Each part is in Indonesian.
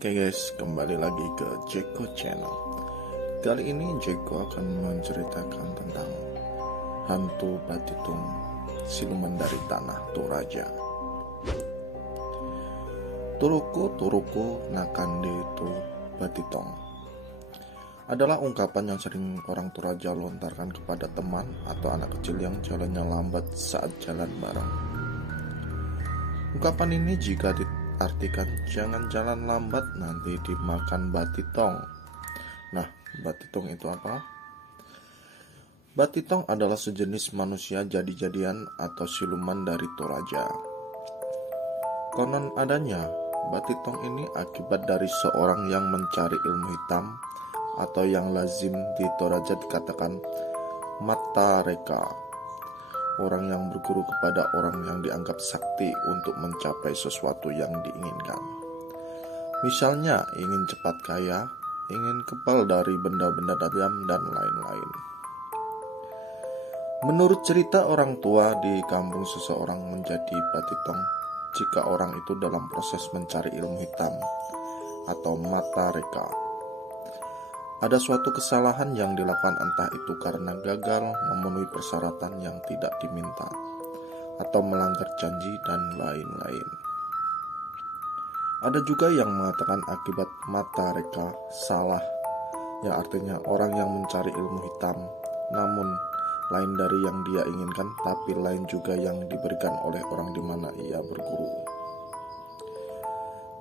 Oke guys, kembali lagi ke Jeko Channel. Kali ini Jeko akan menceritakan tentang hantu Batitung, siluman dari tanah Toraja. Turuku nakande itu Batitong adalah ungkapan yang sering orang Toraja lontarkan kepada teman atau anak kecil yang jalannya lambat saat jalan bareng. Ungkapan ini jika diartikan jangan jalan lambat nanti dimakan Batitong. Nah, Batitong itu apa? Batitong adalah sejenis manusia jadi-jadian atau siluman dari Toraja. Konon adanya, Batitong ini akibat dari seorang yang mencari ilmu hitam atau yang lazim di Toraja dikatakan Mata Reka, orang yang berguru kepada orang yang dianggap sakti untuk mencapai sesuatu yang diinginkan. Misalnya ingin cepat kaya, ingin kebal dari benda-benda tajam, dan lain-lain. Menurut cerita orang tua di kampung, seseorang menjadi Batitong jika orang itu dalam proses mencari ilmu hitam atau Mata Reka. Ada suatu kesalahan yang dilakukan, entah itu karena gagal memenuhi persyaratan yang tidak diminta atau melanggar janji dan lain-lain. Ada juga yang mengatakan akibat Mata Reka salah, yang artinya orang yang mencari ilmu hitam namun lain dari yang dia inginkan, tapi lain juga yang diberikan oleh orang di mana ia berguru.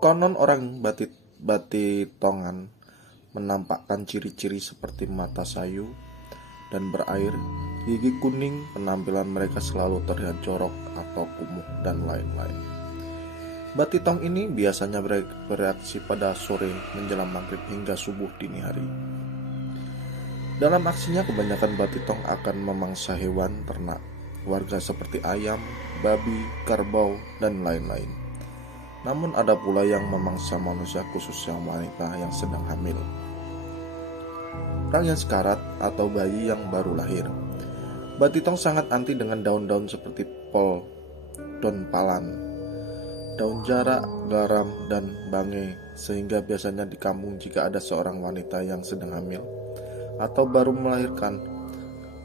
Konon orang Batitongan menampakkan ciri-ciri seperti mata sayu dan berair, gigi kuning, penampilan mereka selalu terlihat jorok atau kumuh, dan lain-lain. Batitong ini biasanya bereaksi pada sore menjelang maghrib hingga subuh dini hari. Dalam aksinya kebanyakan Batitong akan memangsa hewan ternak warga seperti ayam, babi, kerbau, dan lain-lain. Namun ada pula yang memangsa manusia, khususnya wanita yang sedang hamil, orang yang sekarat, atau bayi yang baru lahir. Batitong sangat anti dengan daun-daun seperti pol, daun palan, daun jarak, garam, dan bange, sehingga biasanya di kampung jika ada seorang wanita yang sedang hamil atau baru melahirkan,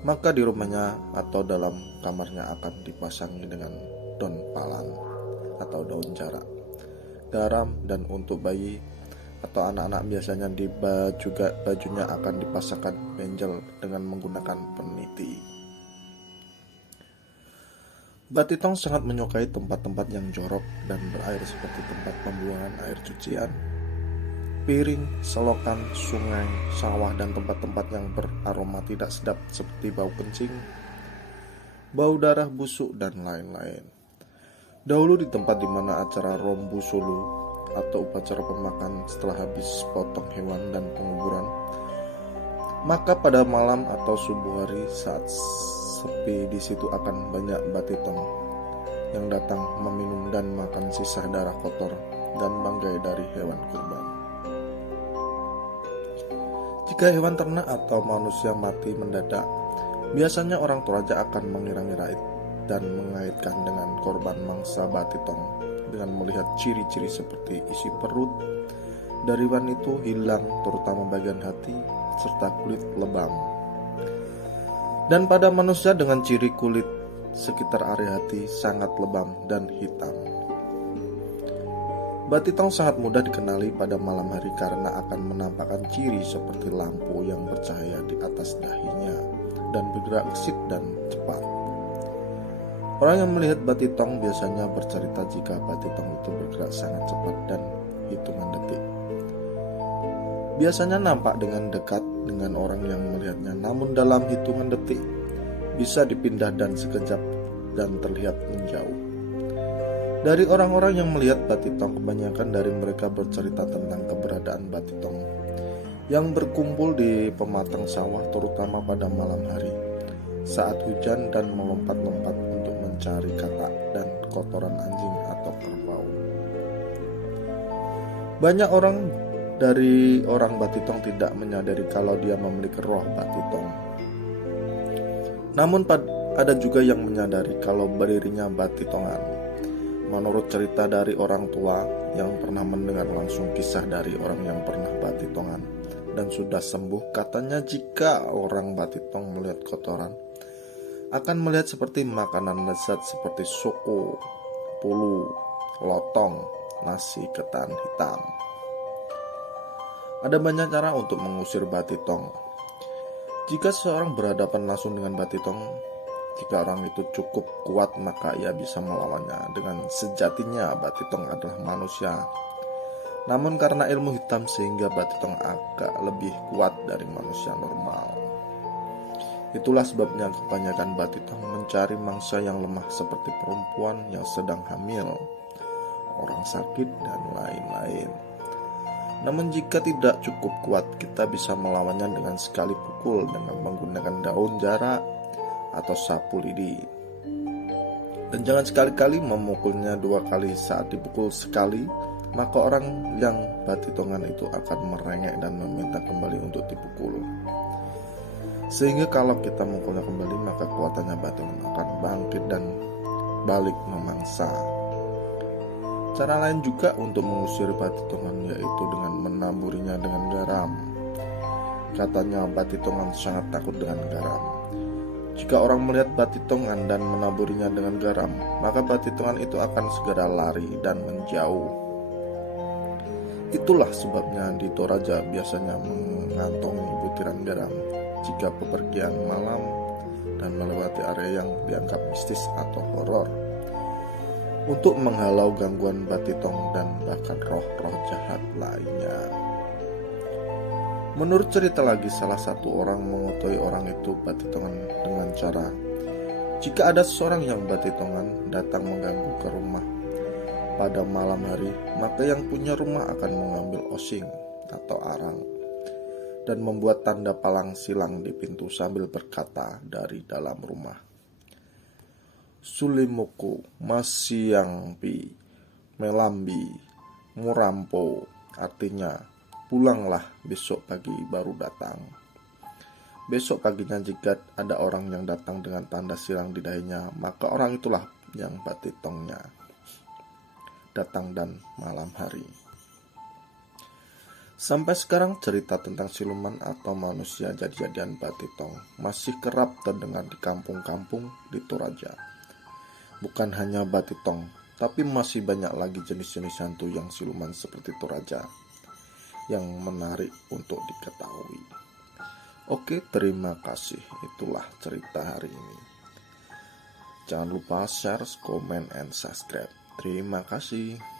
maka di rumahnya atau dalam kamarnya akan dipasangi dengan daun palan atau daun jarak, garam, dan untuk bayi atau anak-anak biasanya bajunya akan dipasangkan penjel dengan menggunakan peniti. Batitong sangat menyukai tempat-tempat yang jorok dan berair seperti tempat pembuangan air cucian, piring, selokan, sungai, sawah, dan tempat-tempat yang beraroma tidak sedap seperti bau kencing, bau darah busuk, dan lain-lain. Dahulu di tempat di mana acara Rombu Sulu atau upacara pemakan setelah habis potong hewan dan penguburan, maka pada malam atau subuh hari saat sepi di situ akan banyak Batitong yang datang meminum dan makan sisa darah kotor dan bangkai dari hewan kurban. Jika hewan ternak atau manusia mati mendadak, biasanya orang Toraja akan mengira-ngira dan mengaitkan dengan korban mangsa Batitong dengan melihat ciri-ciri seperti isi perut dari hewan itu hilang, terutama bagian hati, serta kulit lebam. Dan pada manusia dengan ciri kulit sekitar area hati sangat lebam dan hitam. Batitong sangat mudah dikenali pada malam hari karena akan menampakkan ciri seperti lampu yang bercahaya di atas dahinya dan bergerak gesit dan cepat. Orang yang melihat Batitong biasanya bercerita jika Batitong itu bergerak sangat cepat dan hitungan detik. Biasanya nampak dengan dekat dengan orang yang melihatnya, namun dalam hitungan detik bisa dipindah dan sekejap dan terlihat menjauh. Dari orang-orang yang melihat Batitong, kebanyakan dari mereka bercerita tentang keberadaan Batitong yang berkumpul di pematang sawah, terutama pada malam hari saat hujan, dan melompat-lompat untuk mencari katak dan kotoran anjing atau kerbau. Banyak dari orang Batitong tidak menyadari kalau dia memiliki roh Batitong. Namun ada juga yang menyadari kalau berdirinya Batitongan. Menurut cerita dari orang tua, yang pernah mendengar langsung kisah dari orang yang pernah batitongan dan sudah sembuh. Katanya jika orang batitong melihat kotoran, akan melihat seperti makanan lezat seperti suku, pulu, lotong, nasi ketan hitam. Ada banyak cara untuk mengusir batitong. Jika seseorang berhadapan langsung dengan batitong, jika orang itu cukup kuat, maka ia bisa melawannya. Dengan sejatinya batitong adalah manusia, namun karena ilmu hitam sehingga batitong agak lebih kuat dari manusia normal. Itulah sebabnya kebanyakan batitong mencari mangsa yang lemah seperti perempuan yang sedang hamil, orang sakit, dan lain-lain. Namun jika tidak cukup kuat, kita bisa melawannya dengan sekali pukul dengan menggunakan daun jarak atau sapu lidi. Dan jangan sekali-kali memukulnya 2 kali. Saat dipukul sekali, maka orang yang batitongan itu akan merengek dan meminta kembali untuk dipukul. Sehingga kalau kita memukulnya kembali, maka kekuatannya batitongan akan bangkit dan balik memangsa. Cara lain juga untuk mengusir batitongan yaitu dengan menaburinya dengan garam. Katanya batitongan sangat takut dengan garam. Jika orang melihat batitongan dan menaburinya dengan garam, maka batitongan itu akan segera lari dan menjauh. Itulah sebabnya di Toraja biasanya mengantongi butiran garam jika bepergian malam dan melewati area yang dianggap mistis atau horor, untuk menghalau gangguan batitong dan bahkan roh-roh jahat lainnya. Menurut cerita lagi, salah satu orang mengotori orang itu batitongan dengan cara, jika ada seseorang yang batitongan datang mengganggu ke rumah pada malam hari, maka yang punya rumah akan mengambil osing atau arang dan membuat tanda palang silang di pintu sambil berkata dari dalam rumah, Sulimuku masiyangpi melambi murampo, artinya pulanglah besok pagi baru datang. Besok paginya jika ada orang yang datang dengan tanda silang di dahinya, maka orang itulah yang batitongnya datang dan malam hari. Sampai sekarang cerita tentang siluman atau manusia jadi-jadian batitong masih kerap terdengar di kampung-kampung di Toraja. Bukan hanya batitong, tapi masih banyak lagi jenis-jenis hantu yang siluman seperti Toraja yang menarik untuk diketahui. Oke, terima kasih. Itulah cerita hari ini. Jangan lupa share, comment, and subscribe. Terima kasih.